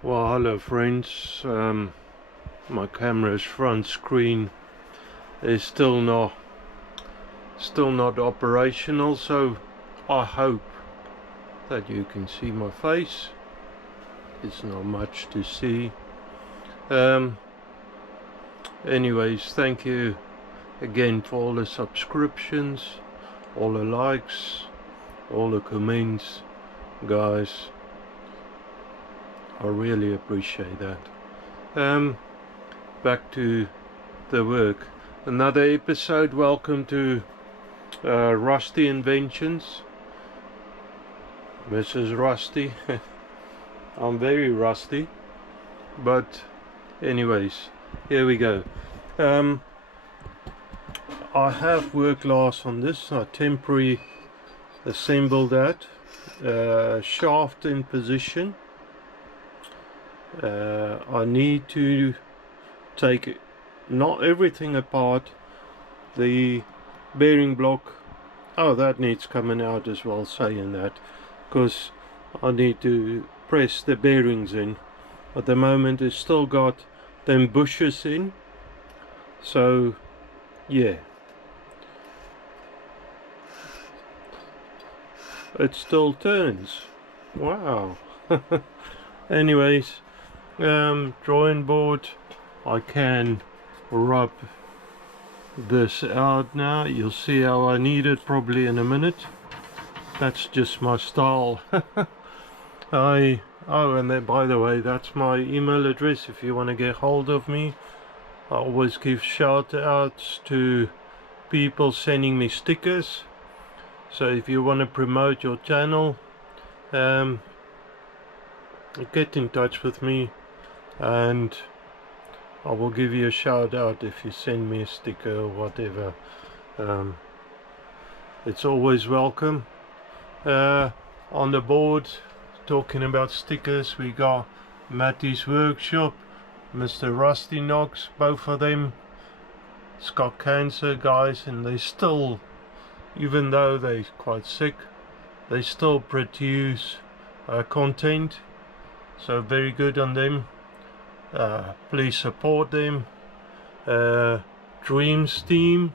Well, hello friends. My camera's front screen is still not operational, so I hope that you can see my face. It's not much to see. Anyways, thank you again for all the subscriptions, all the likes, all the comments, guys. I really appreciate that. Back to the work. Another episode. Welcome to Rusty Inventions. Mrs. Rusty. I'm very rusty, but anyways, here we go. I have work glass on this. I temporarily assembled that. Shaft in position. I need to take not everything apart. The bearing block, that needs coming out as well, saying that, because I need to press the bearings in. At the moment it's still got them bushes in, so yeah, it still turns. Wow. Anyways, drawing board, I can rub this out now. You'll see how I need it probably in a minute. That's just my style. And then, by the way, that's my email address if you want to get hold of me. I always give shout outs to people sending me stickers, so if you want to promote your channel, get in touch with me and I will give you a shout out if you send me a sticker or whatever. It's always welcome. On the board, talking about stickers, we got Matty's Workshop, Mr. Rusty Knox. Both of them has got cancer, guys, and they still, even though they're quite sick, they still produce content, so very good on them. Please support them. Dream Steam,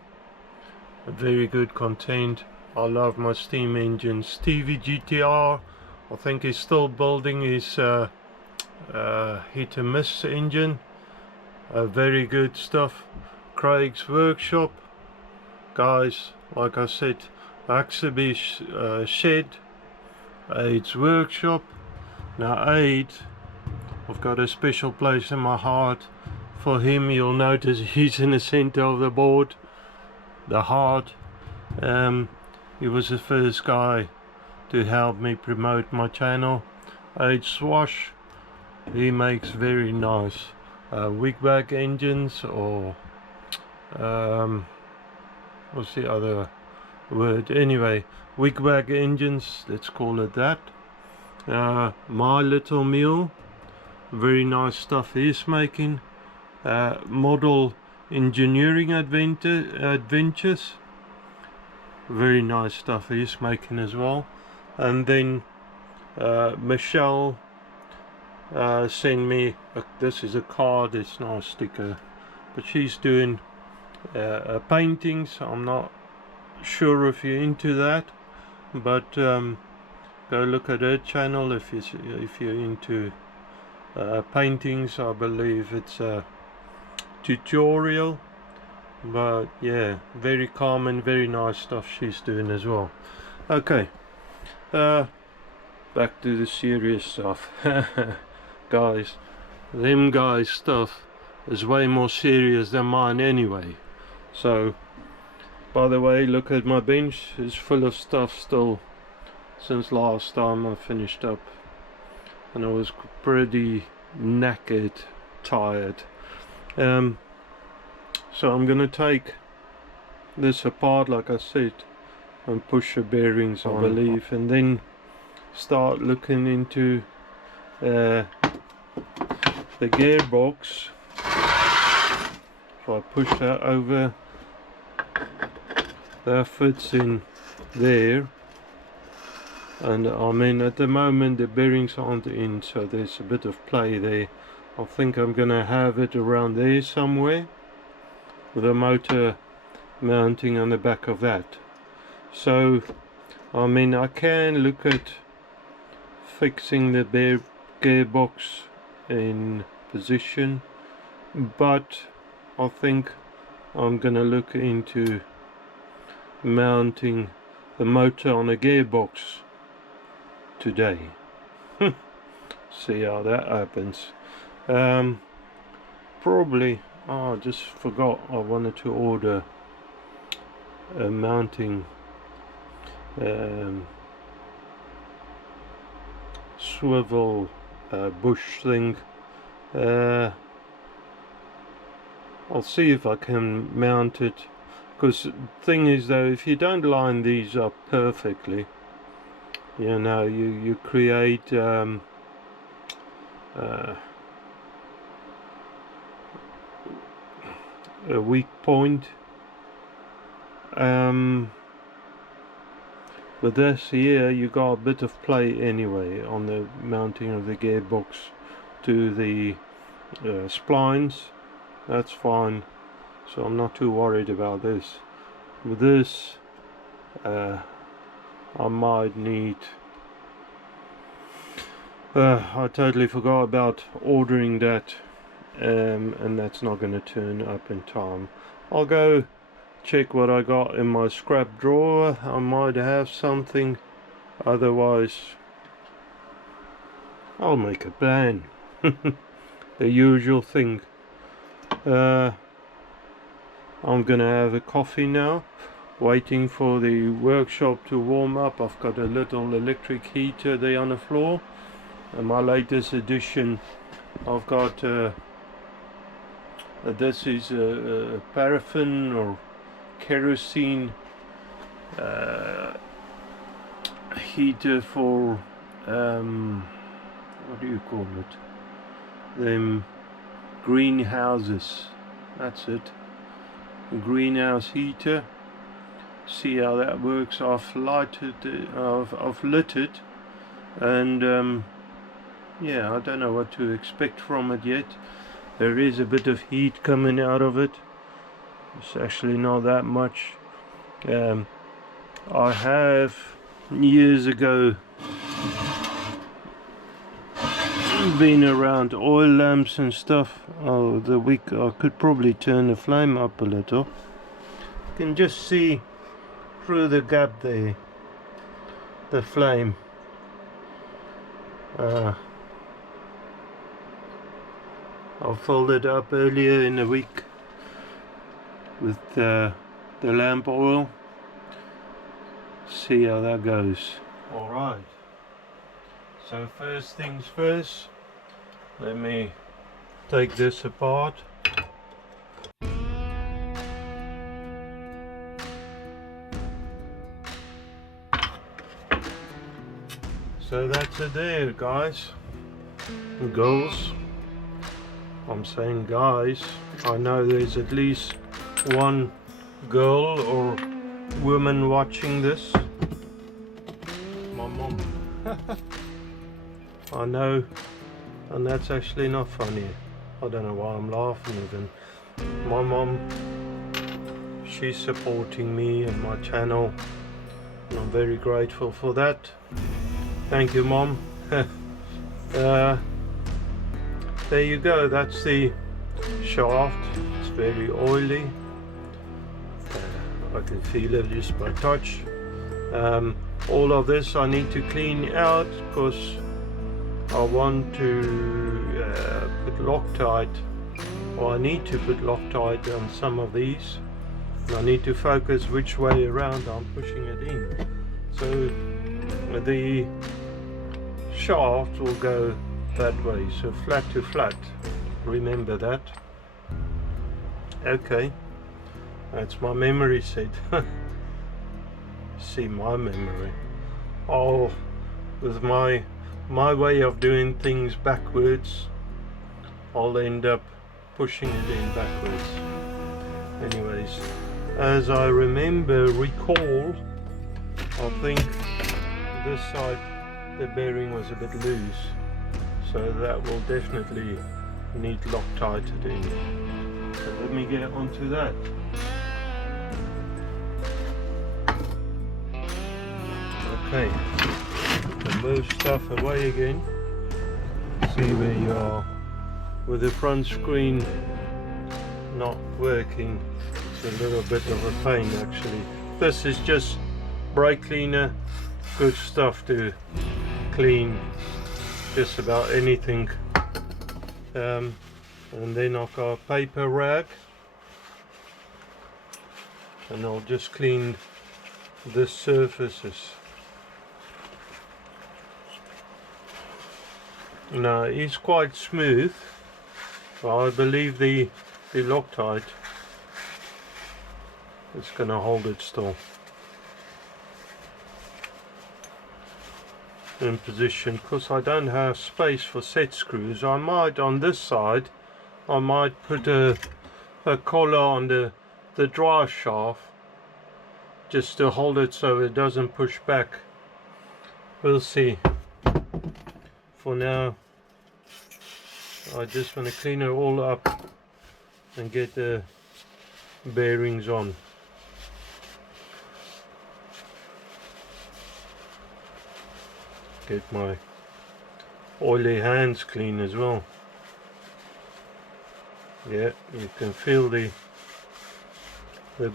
very good content. I love my steam engine. Stevie GTR, I think he's still building his hit and miss engine. Very good stuff. Craig's Workshop, guys, like I said, Axeby Shed, Aid's Workshop. Now Aid, I've got a special place in my heart for him. You'll notice he's in the center of the board, the heart. He was the first guy to help me promote my channel. Aid Swash, he makes very nice wigback engines, or what's the other word? Anyway, wigback engines, let's call it that. My Little Mule, very nice stuff he's making. Model Engineering Adventures, very nice stuff he's making as well. And then Michelle sent me this is a card, it's not a sticker, but she's doing paintings. I'm not sure if you're into that, but go look at her channel if you're into paintings. I believe it's a tutorial, but yeah, very calm and very nice stuff she's doing as well. Okay, back to the serious stuff. Guys, them guys' stuff is way more serious than mine anyway. So, by the way, look at my bench, it's full of stuff still since last time I finished up, and I was pretty knackered, tired. So I'm gonna take this apart, like I said, and push the bearings, I believe, and then start looking into the gearbox. If I push that over, that fits in there, and I mean at the moment the bearings aren't in, so there's a bit of play there. I think I'm gonna have it around there somewhere with a motor mounting on the back of that. So I mean I can look at fixing the gearbox in position, but I think I'm gonna look into mounting the motor on a gearbox today. See how that happens. Probably, oh, I just forgot, I wanted to order a mounting swivel bush thing. I'll see if I can mount it, because the thing is though, if you don't line these up perfectly, you know, you create a weak point. With this here you got a bit of play anyway on the mounting of the gearbox to the splines. That's fine, so I'm not too worried about this. With this I might need I totally forgot about ordering that, and that's not going to turn up in time. I'll go check what I got in my scrap drawer. I might have something, otherwise I'll make a plan. The usual thing. I'm gonna have a coffee now, waiting for the workshop to warm up. I've got a little electric heater there on the floor, and my latest addition, I've got this is a paraffin or kerosene heater for what do you call it, them greenhouses. That's it, a greenhouse heater. See how that works. I've lighted it, I've lit it, and yeah, I don't know what to expect from it yet. There is a bit of heat coming out of it. It's actually not that much. I have years ago been around oil lamps and stuff. Oh, the wick, I could probably turn the flame up a little. You can just see through the gap there the flame. I filled it up earlier in the week with the lamp oil. See how that goes. Alright, so first things first, let me take this apart. So that's it there, guys and girls. I'm saying guys, I know there's at least one girl or woman watching this. My mom. I know, and that's actually not funny. I don't know why I'm laughing even. My mom, she's supporting me and my channel, and I'm very grateful for that. Thank you, Mom. There you go, that's the shaft. It's very oily. I can feel it just by touch. All of this I need to clean out because I want to put Loctite, or I need to put Loctite on some of these. And I need to focus which way around I'm pushing it in. So the shaft will go that way, so flat to flat. Remember that. Okay, that's my memory set. See, my memory. Oh, with my way of doing things backwards, I'll end up pushing it in backwards. Anyways, as I recall, I think this side the bearing was a bit loose, so that will definitely need Loctite in. So let me get onto that. Okay, so move stuff away again. See where you are. With the front screen not working, it's a little bit of a pain actually. This is just brake cleaner, good stuff to clean just about anything. And then I've got a paper rag, and I'll just clean the surfaces. Now it's quite smooth, but I believe the Loctite is going to hold it still in position, because I don't have space for set screws. I might, on this side, I might put a collar on the drive shaft just to hold it so it doesn't push back. We'll see. For now, I just want to clean it all up and get the bearings on. Get my oily hands clean as well. Yeah, you can feel the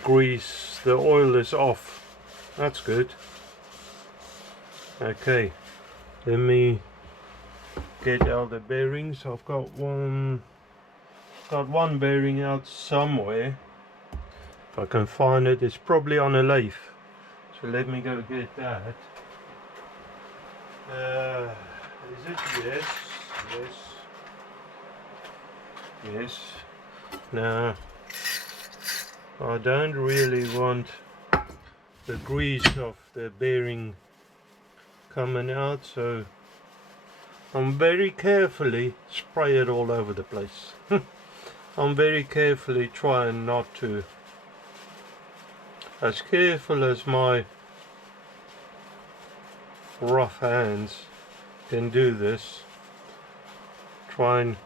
grease, the oil is off. That's good. Okay, let me get out the bearings. I've got one bearing out somewhere. If I can find it, it's probably on a lathe. So let me go get that. Is it? Yes. Yes. Now, I don't really want the grease of the bearing coming out, so I'm very carefully spray it all over the place. I'm very carefully trying not to, as careful as my rough hands can do this, trying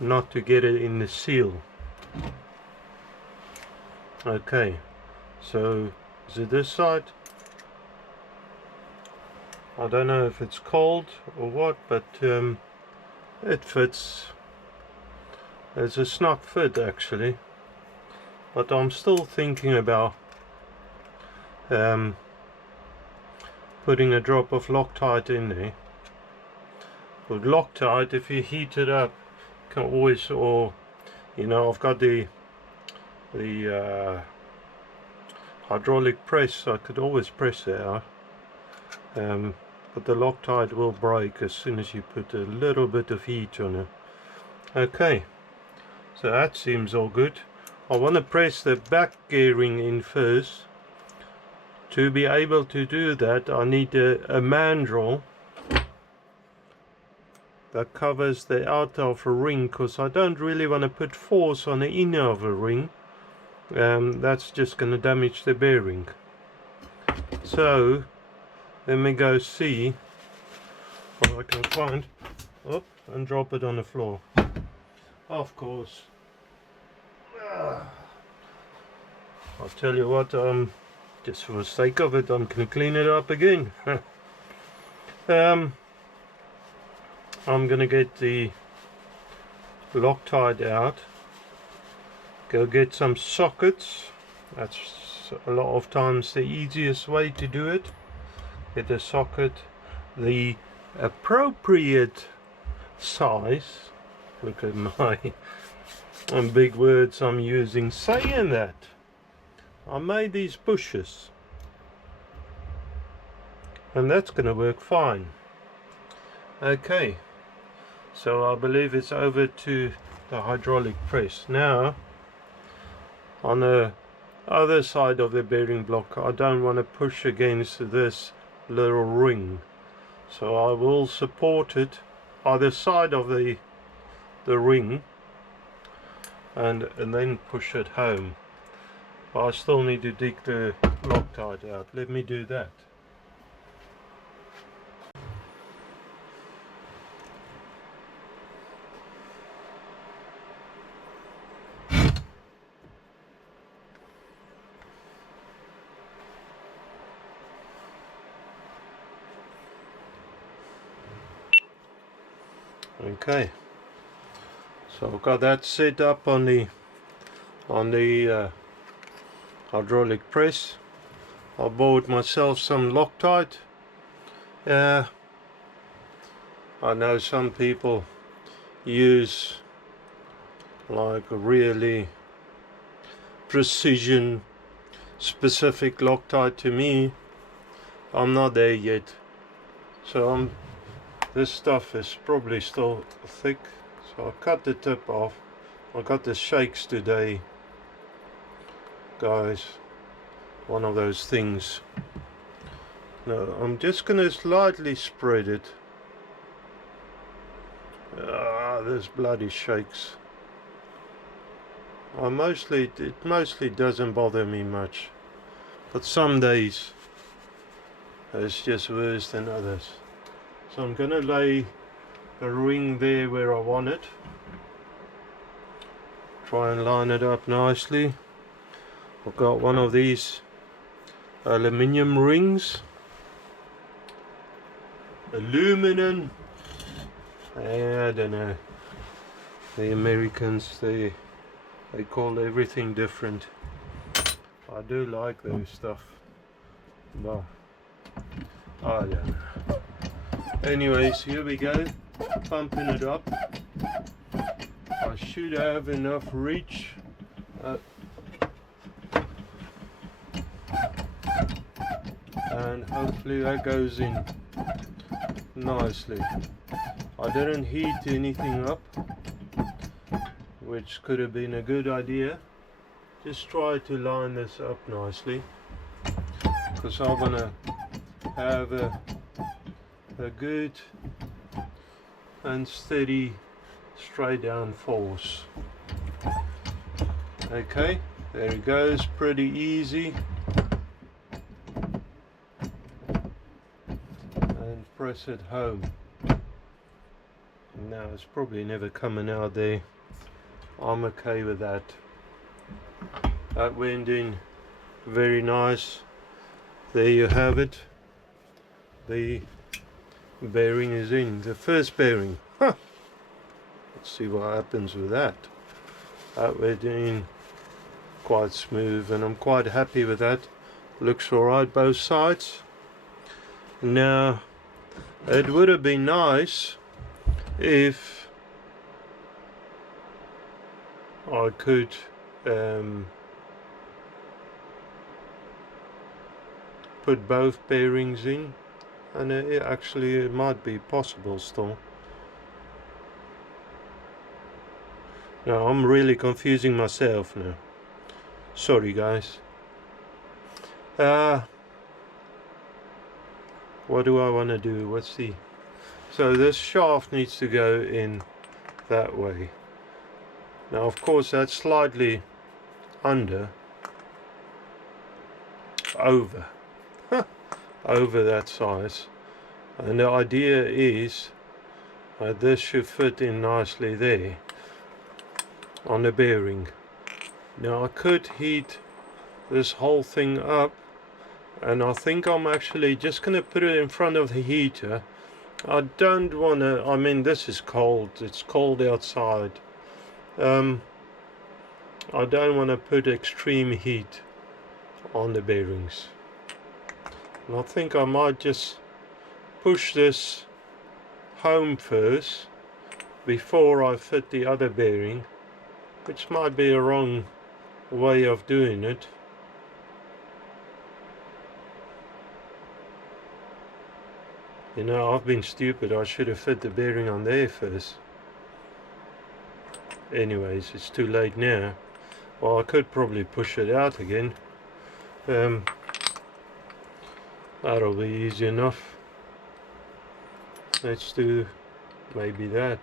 not to get it in the seal. Okay, so is it this side? I don't know if it's cold or what, but it fits. It's a snug fit actually, but I'm still thinking about putting a drop of Loctite in there. With Loctite, if you heat it up, you can always, or you know, I've got the hydraulic press, I could always press it out, but the Loctite will break as soon as you put a little bit of heat on it. Okay, so that seems all good. I want to press the back gearing in first. To be able to do that, I need a mandrel that covers the outer of a ring, because I don't really want to put force on the inner of a ring. That's just going to damage the bearing. So let me go see what I can find. Up and drop it on the floor. Of course. I'll tell you what, just for the sake of it, I'm going to clean it up again. I'm going to get the Loctite out, go get some sockets. That's a lot of times the easiest way to do it. Get a socket, the appropriate size. Look at my big words I'm using saying that. I made these bushes, and that's going to work fine. Okay, so I believe it's over to the hydraulic press. Now, on the other side of the bearing block, I don't want to push against this little ring, so I will support it either side of the ring and then push it home. But I still need to dig the Loctite out. Let me do that. Okay, so I've got that set up on the hydraulic press. I bought myself some Loctite. I know some people use like really precision specific Loctite. To me, I'm not there yet, so this stuff is probably still thick, so I cut the tip off. I got the shakes today, guys, one of those things. Now I'm just gonna slightly spread it. This bloody shakes. It mostly doesn't bother me much, but some days it's just worse than others. So I'm gonna lay a ring there where I want it. Try and line it up nicely. I've got one of these aluminium rings. Aluminum. I don't know. The Americans, they call everything different. I do like those stuff, but I don't know. Anyways, here we go, pumping it up. I should have enough reach. And hopefully that goes in nicely. I didn't heat anything up, which could have been a good idea. Just try to line this up nicely, because I want to have a good and steady straight down force. Okay, there it goes, pretty easy. And press it home. Now it's probably never coming out there. I'm okay with that. That went in very nice. There you have it. The bearing is in. The first bearing. Huh. Let's see what happens with that. That went in quite smooth, and I'm quite happy with that. Looks alright both sides. Now it would have been nice if I could put both bearings in, and it might be possible still. Now I'm really confusing myself now. Sorry guys. What do I want to do? Let's see. So this shaft needs to go in that way. Now of course that's slightly over that size, and the idea is this should fit in nicely there on the bearing. Now I could heat this whole thing up, and I think I'm actually just going to put it in front of the heater. I don't want to, I mean this is cold, it's cold outside. I don't want to put extreme heat on the bearings. And I think I might just push this home first before I fit the other bearing, which might be a wrong way of doing it. You know, I've been stupid. I should have fit the bearing on there first. Anyways, it's too late now. Well, I could probably push it out again. That'll be easy enough. Let's do maybe that.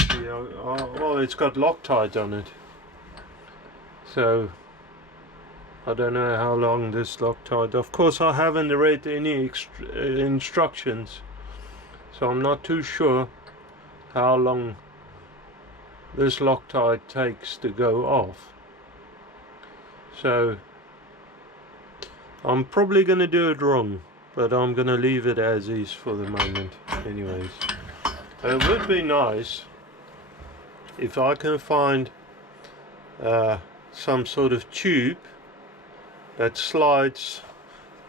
See, well, it's got Loctite on it, so I don't know how long this Loctite. Of course, I haven't read any instructions, so I'm not too sure how long this Loctite takes to go off. So I'm probably going to do it wrong. but I'm gonna leave it as is for the moment anyways. It would be nice if I can find some sort of tube that slides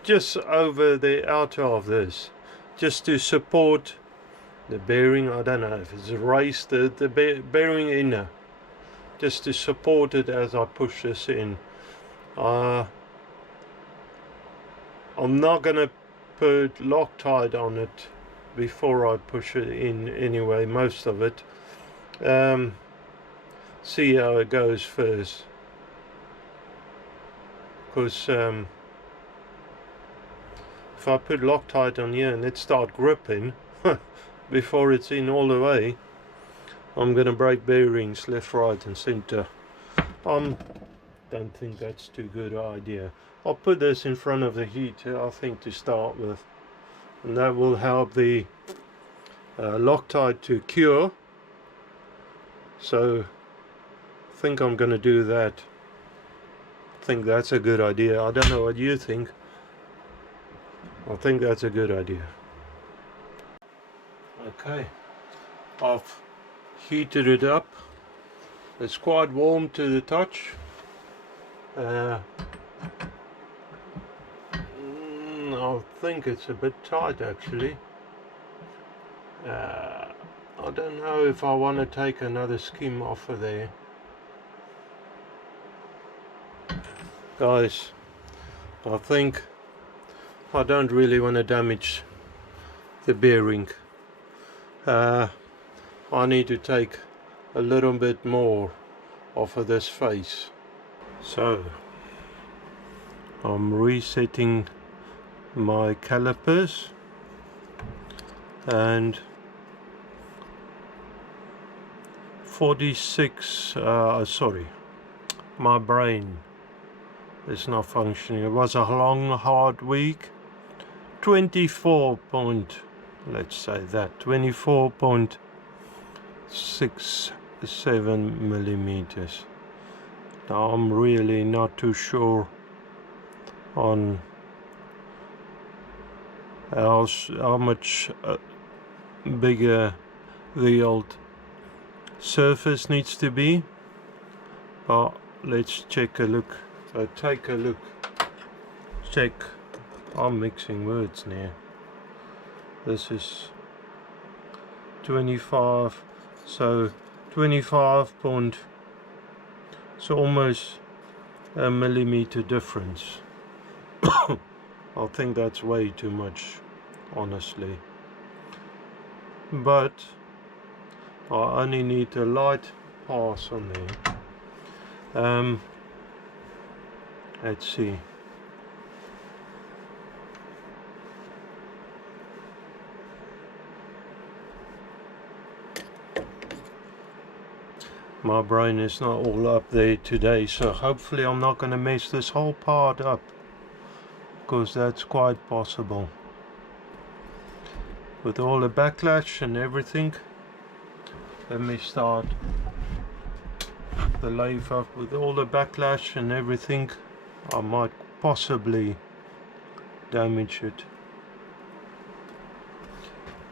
just over the outer of this, just to support the bearing. I don't know if it's raised the bearing inner, just to support it as I push this in. I'm not gonna put Loctite on it before I push it in anyway, most of it. See how it goes first, because if I put Loctite on here and it start gripping before it's in all the way, I'm gonna break bearings left, right and center. Don't think that's too good an idea. I'll put this in front of the heater, I think, to start with, and that will help the Loctite to cure. So I think I'm gonna do that. I think that's a good idea. I don't know what you think. I think that's a good idea. Okay, I've heated it up. It's quite warm to the touch. I think it's a bit tight actually. I don't know if I want to take another skim off of there. Guys, I think I don't really want to damage the bearing. I need to take a little bit more off of this face. So I'm resetting my calipers, and 46 sorry, my brain is not functioning. It was a long hard week. 24 point, let's say that 24.67 millimeters. Now I'm really not too sure on how much bigger the old surface needs to be, but let's take a look. So take a look, check. I'm mixing words now. This is 25, so 25 point, so almost a millimeter difference. I think that's way too much, honestly, but I only need a light pass on there. Let's see. My brain is not all up there today, so hopefully I'm not going to mess this whole part up, because that's quite possible. With all the backlash and everything, let me start the lathe up. With all the backlash and everything, I might possibly damage it.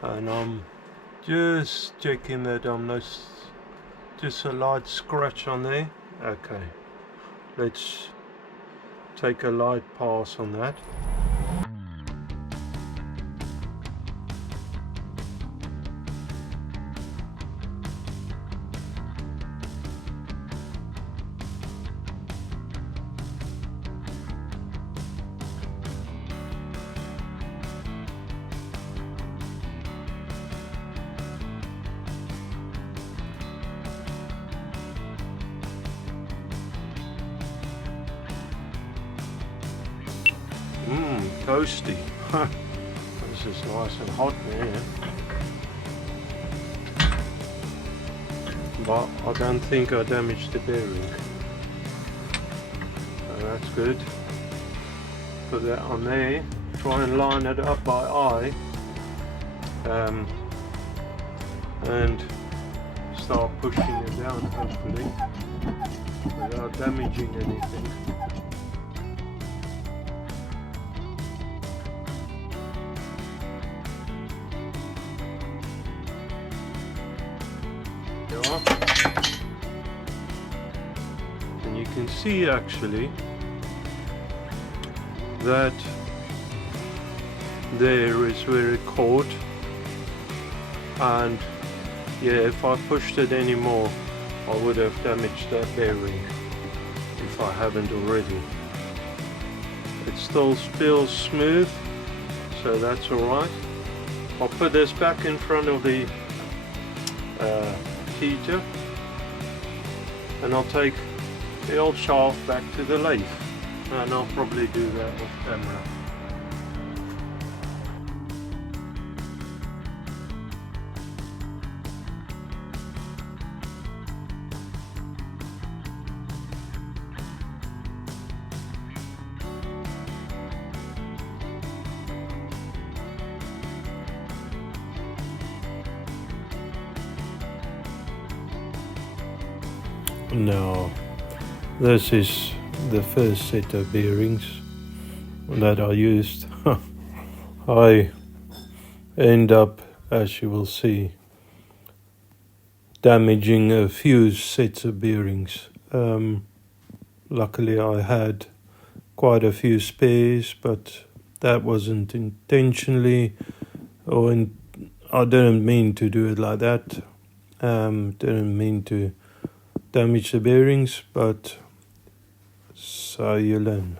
And I'm just checking that I'm not just a light scratch on there. Okay, let's take a light pass on that. Toasty. This is nice and hot now. But I don't think I damaged the bearing. So that's good. Put that on there. Try and line it up by eye. And start pushing it down, hopefully, without damaging anything. you are. And you can see actually that there is where it caught, and yeah, if I pushed it anymore I would have damaged that bearing if I haven't already. It still feels smooth, so that's alright. I'll put this back in front of the heater, and I'll take the old shaft back to the lathe, and I'll probably do that off camera. Now, this is the first set of bearings that I used. I end up, as you will see, damaging a few sets of bearings. Luckily I had quite a few spares, but that wasn't intentionally, I didn't mean to do it like that. Didn't mean to damage the bearings, but so you learn.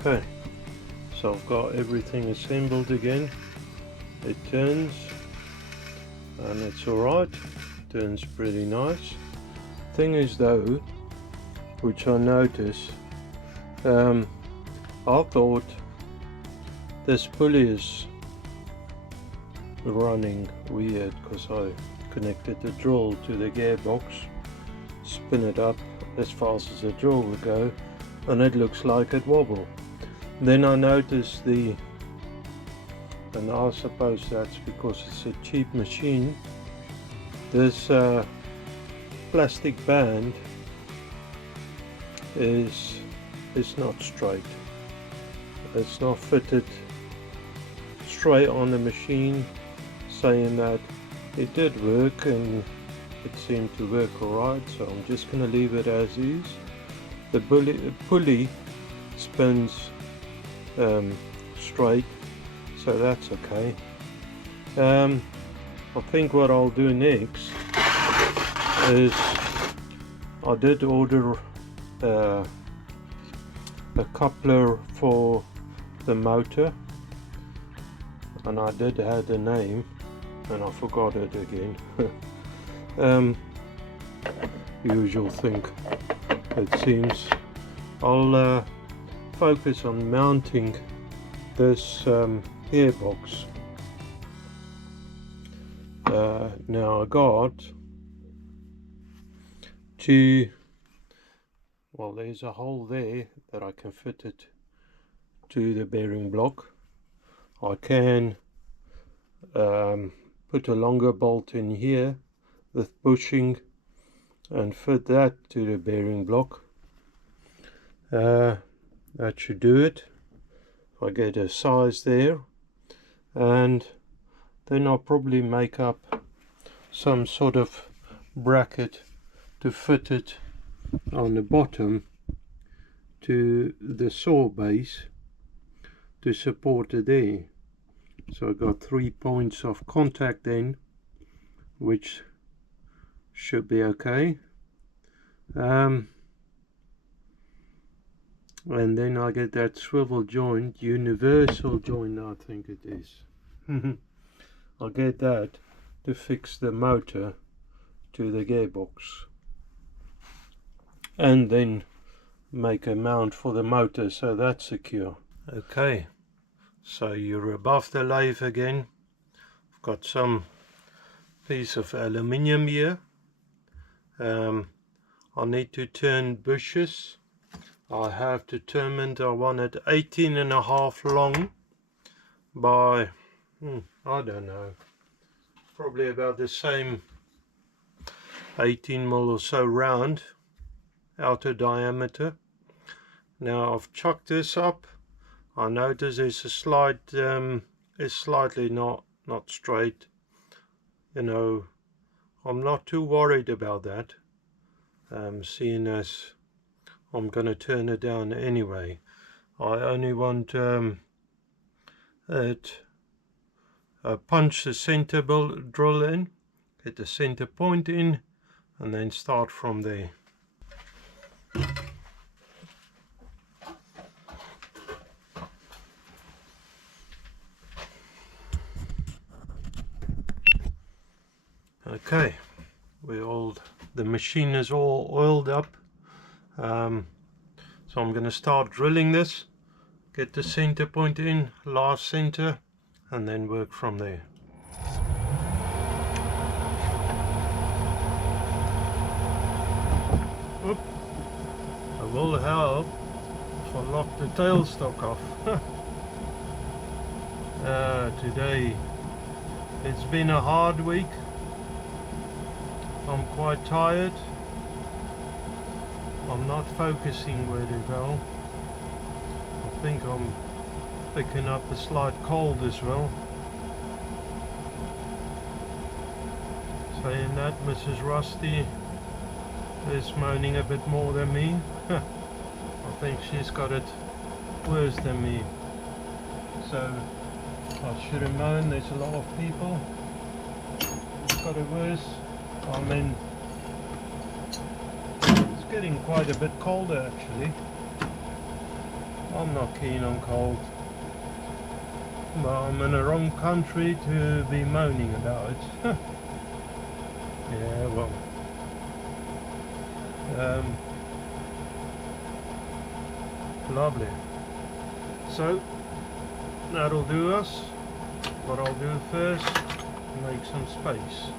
Okay, so I've got everything assembled again. It turns, and it's alright, turns pretty nice. Thing is though, which I noticed, I thought this pulley is running weird because I connected the drill to the gearbox, spin it up as fast as the drill would go, and it looks like it wobble. Then I noticed and I suppose that's because it's a cheap machine, this plastic band is not straight. It's not fitted straight on the machine, saying that it did work and it seemed to work alright, so I'm just going to leave it as is. The pulley spins straight, so that's okay. I think what I'll do next is, I did order a coupler for the motor, and I did have the name and I forgot it again. Usual thing, it seems. I'll focus on mounting this gearbox. Now I got well, there's a hole there that I can fit it to the bearing block. I can put a longer bolt in here with bushing and fit that to the bearing block. That should do it. I get a size there, and then I'll probably make up some sort of bracket to fit it on the bottom to the saw base to support it there. So I've got 3 points of contact then, which should be okay. And then I get that swivel joint, universal joint I think it is. I'll get that to fix the motor to the gearbox. And then make a mount for the motor, so that's secure. Okay, so you're above the lathe again. I've got some piece of aluminium here. I need to turn bushes. I have determined I want it 18.5 long by, I don't know, probably about the same 18 mil or so round outer diameter. Now I've chucked this up. I notice there's a slight, it's slightly not straight. You know, I'm not too worried about that, seeing as I'm gonna turn it down anyway. I only want punch the center drill in, get the center point in, and then start from there. Okay, the machine is all oiled up, so I'm going to start drilling this, get the center point in, last center, and then work from there. Oop. It will help if I lock the tailstock off. Today it's been a hard week. I'm quite tired. I'm not focusing very well. I think I'm picking up a slight cold as well. Saying that, Mrs. Rusty is moaning a bit more than me. I think she's got it worse than me. So I should have known there's a lot of people who've got it worse. I mean, it's getting quite a bit colder actually. I'm not keen on cold, but I'm in the wrong country to be moaning about it. Yeah, well, lovely. So that'll do us. What I'll do first, make some space,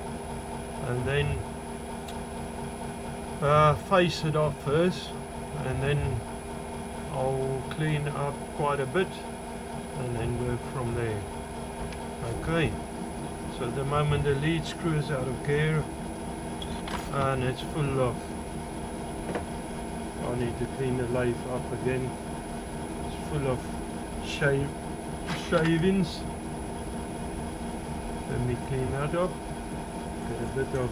and then face it off first, and then I'll clean up quite a bit and then work from there. Okay, so at the moment the lead screw is out of gear and it's full of, I need to clean the lathe up again. It's full of shavings. Let me clean that up. Get a bit of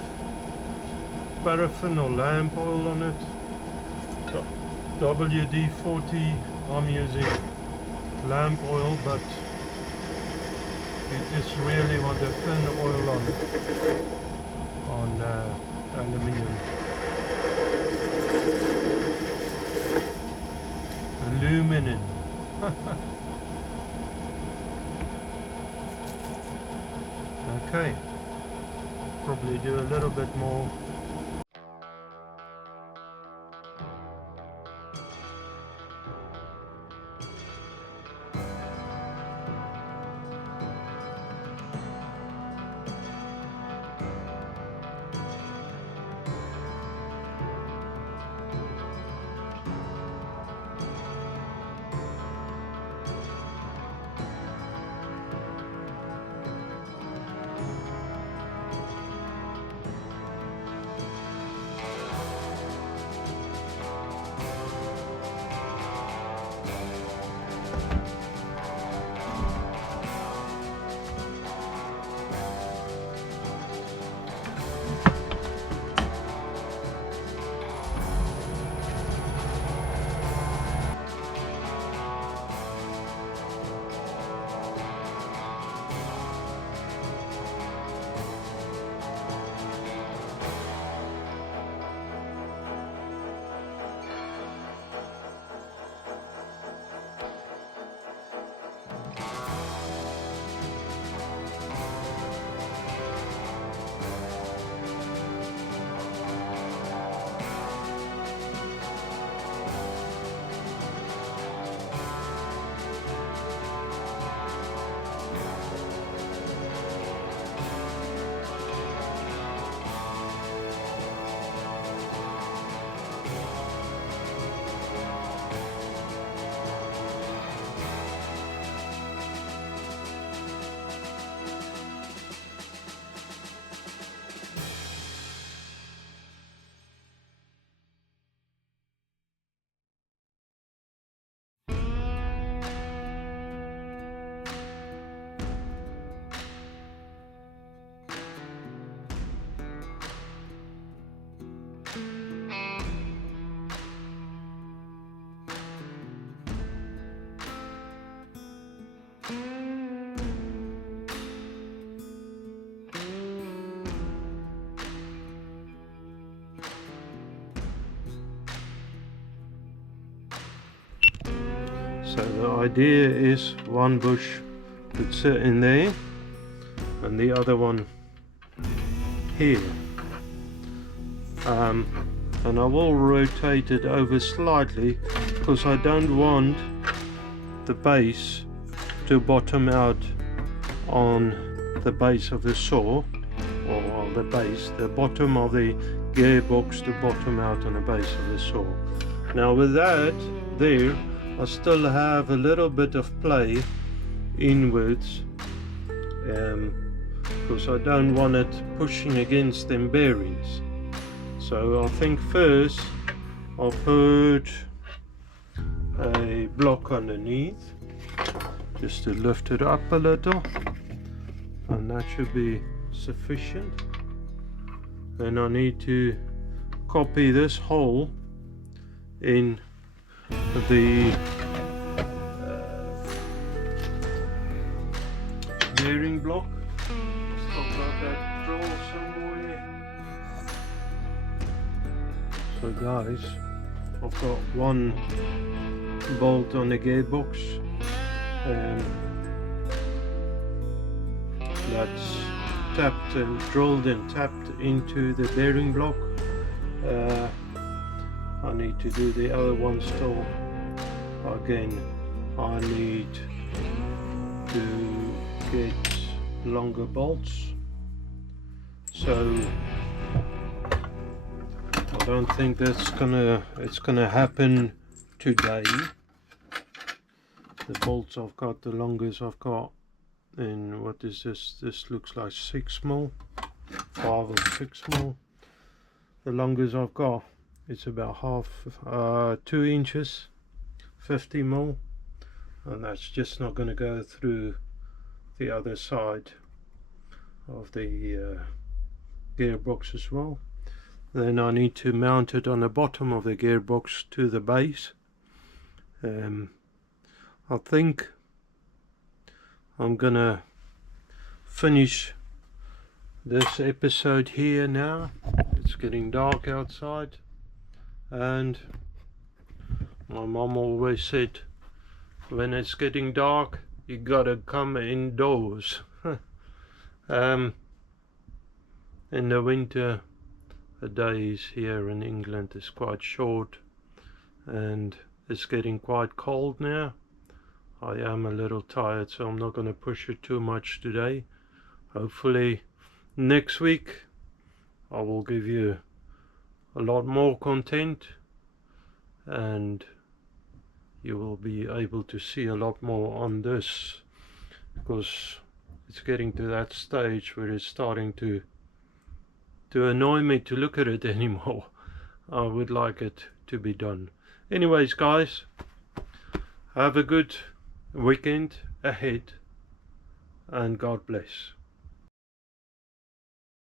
paraffin or lamp oil on it. WD-40, I'm using lamp oil, but you just really want a thin oil on aluminium. Aluminum. Okay, probably do a little bit more. So the idea is one bush would sit in there and the other one here, and I will rotate it over slightly because I don't want the base to bottom out on the base of the saw, or the bottom of the gearbox to bottom out on the base of the saw. Now with that there, I still have a little bit of play inwards, because I don't want it pushing against them bearings. So I think first I'll put a block underneath just to lift it up a little, and that should be sufficient. Then I need to copy this hole in the bearing block. I've got that drill somewhere. So guys, I've got one bolt on the gearbox, and that's tapped and drilled and tapped into the bearing block. I need to do the other one still. Again, I need to get longer bolts, so I don't think it's gonna happen today. The bolts I've got, the longest I've got, and what is this? This looks like 6mm, 5 or 6mm. The longest I've got, it's about 2 inches, 50mm, and that's just not going to go through the other side of the gearbox as well. Then I need to mount it on the bottom of the gearbox to the base. I think I'm gonna finish this episode here now. It's getting dark outside, and my mom always said when it's getting dark you gotta come indoors. In the winter the days here in England is quite short, and it's getting quite cold now. I am a little tired, so I'm not going to push it too much today. Hopefully next week I will give you a lot more content, and you will be able to see a lot more on this, because it's getting to that stage where it's starting to annoy me to look at it anymore. I would like it to be done. Anyways guys, have a good weekend ahead, and God bless.